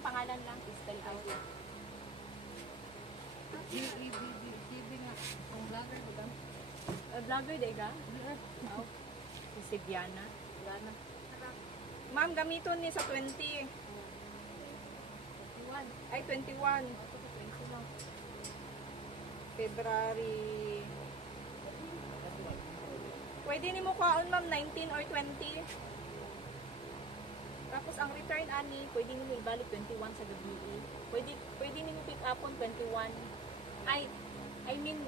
Ang pangalan lang, spell out. GB nga. Ang vlogger ko ba? Vlogger, di ka? Oo. Si Biana. Gana. Ma'am, gamiton ni sa 20. 21. Ay, 21. Ako sa 20 lang. February. Pwede ni mo kuhaon, ma'am, 19 or 20. Tapos, ang return, ani, pwede ni mo ibalik 21 sa gabi. Pwede ni mo pick up on 21. I mean,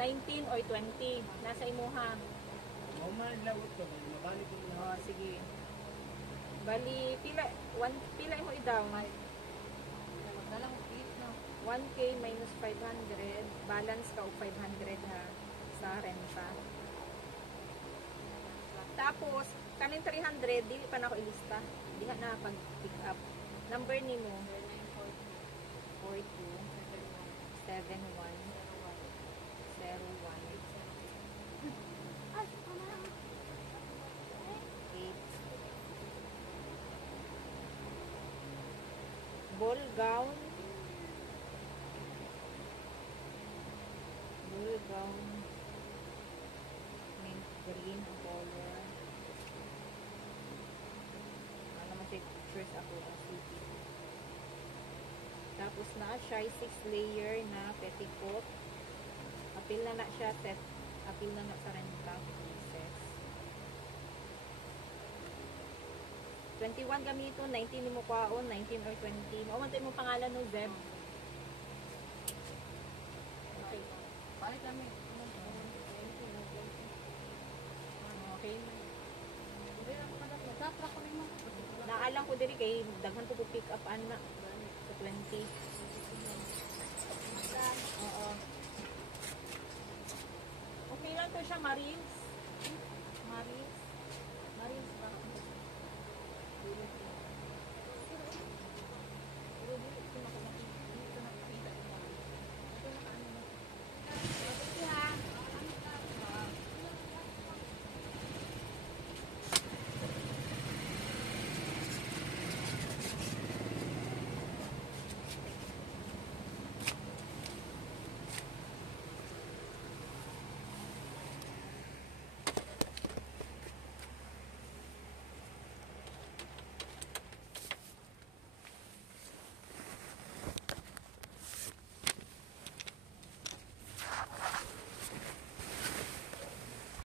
19 or 20. Nasa imo, ha? Man lawot ko, mabalik ko na. Oh, sige. Bali, pila mo i-down. Magdalang fees na. 1K minus 500. Balance ka o 500 ha sa renta. Tapos, kanin 300, dili pa na ako ilista. Di ka na pag-pick up. Number ni mo, 42 71 01 ball gown mint green ang color. Ano naman siya pictures ako ang city. Tapos na siya 6 layer na petticoat. Apil na siya set. Apil na sa renta pieces. 21 gamito, 19 ni mo kwaon, 19 or 20. Maumantay mo pangalan no, Zeb. Okay. Balik kami. Okay. Hindi lang madap. Tapos ko rin mo. Naalang ko diri kay daghan ko pick up ana sa 20. Oo. Okay lang to siya, Maris. Maris.